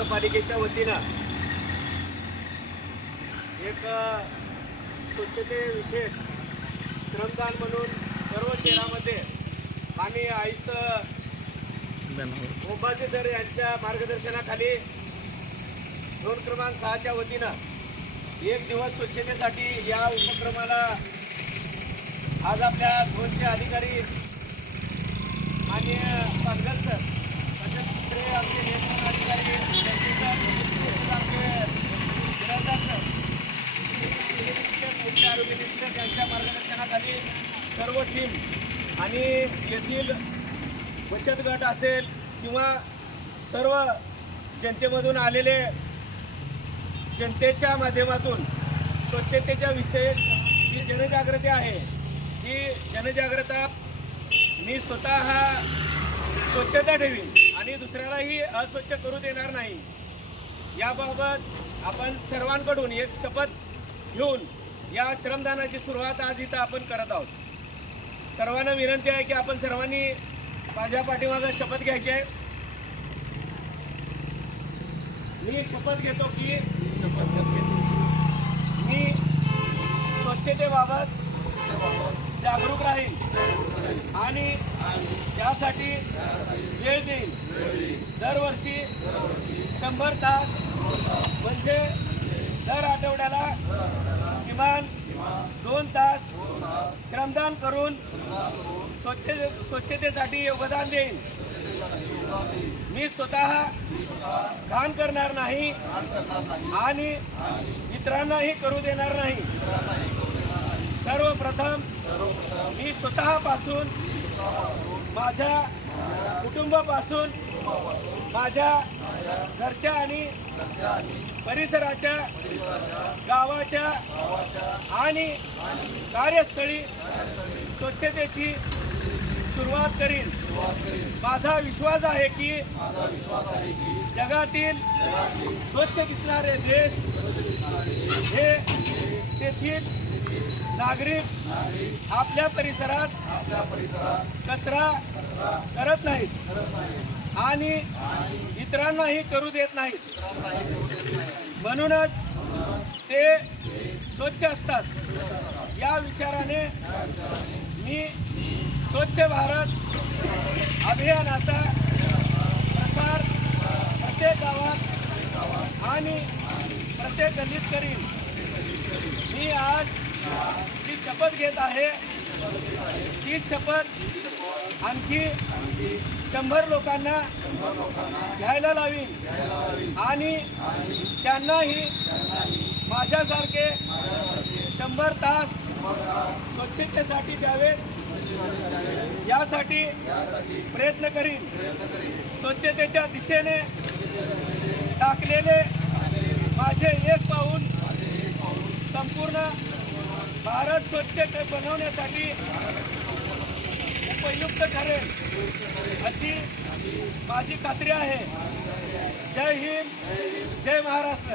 नगरपालिकेच्या वतीनं एक स्वच्छतेविषयक श्रमदान म्हणून सर्व शहरामध्ये माननीय आयुक्त ओंबासे सर यांच्या मार्गदर्शनाखाली 2 क्रमांक 6च्या वतीनं एक दिवस स्वच्छतेसाठी या उपक्रमाला आज आपल्या 200 अधिकारी आणि पालघर सर तसेच दुसरे आमचे नियंत्रण अधिकारी मुख्य आरोग्य निरीक्षक यांच्या मार्गदर्शनाखाली सर्व टीम आणि येथील बचत गट असेल किंवा सर्व जनतेमधून आलेले जनतेच्या माध्यमातून स्वच्छतेच्या विषयी जी जनजागृती आहे ही जनजागृता मी स्वतः स्वच्छता ठेवीन आणि दुसऱ्यालाही अस्वच्छ करू देणार नाही। याबाबत आपण सर्वांकडून एक शपथ घेऊन या श्रमदानाची सुरुवात आज इथं आपण करत आहोत। सर्वांना विनंती आहे की आपण सर्वांनी माझ्या पाठीमागे शपथ घ्यायची आहे। मी शपथ घेतो की मी स्वच्छतेबाबत जागरूक राहील आणि त्यासाठी वेळ देईन। दरवर्षी 100 तास म्हणजे दर आठवड्याला किमान 2 तास श्रमदान करून स्वच्छतेसाठी योगदान देईन। मी स्वतः घाण करणार नाही आणि इतरांनाही करू देणार नाही। सर्वप्रथम मी स्वतःपासून माझ्या कुटुंबापासून माझ्या घरच्या आणि परिसराच्या गावाच्या आणि कार्यस्थळी स्वच्छतेची सुरुवात करीन। माझा विश्वास आहे की जगातील स्वच्छ दिसणारे देश हे तेथील नागरिक आपल्या परिसरात कचरा करत नाहीत आणि इतरांनाही करू देत नाहीत, म्हणूनच ते स्वच्छ असतात। या विचाराने मी स्वच्छ भारत अभियानाचा प्रसार प्रत्येक गावात आणि प्रत्येक गल्लीत करीन। मी आज जी शपथ घेत आहे ती शपथ आणखी 100 लोकांना घ्यायला लावीन आणि त्यांनाही माझ्यासारखे 100 तास स्वच्छतेसाठी द्यावेत यासाठी प्रयत्न करीन। स्वच्छतेच्या दिशेने टाकलेले माझे एक पाऊल संपूर्ण भारत स्वच्छ बनवण्यासाठी उपयुक्त ठरेल अशी माझी खात्री आहे। जय हिंद, जय महाराष्ट्र।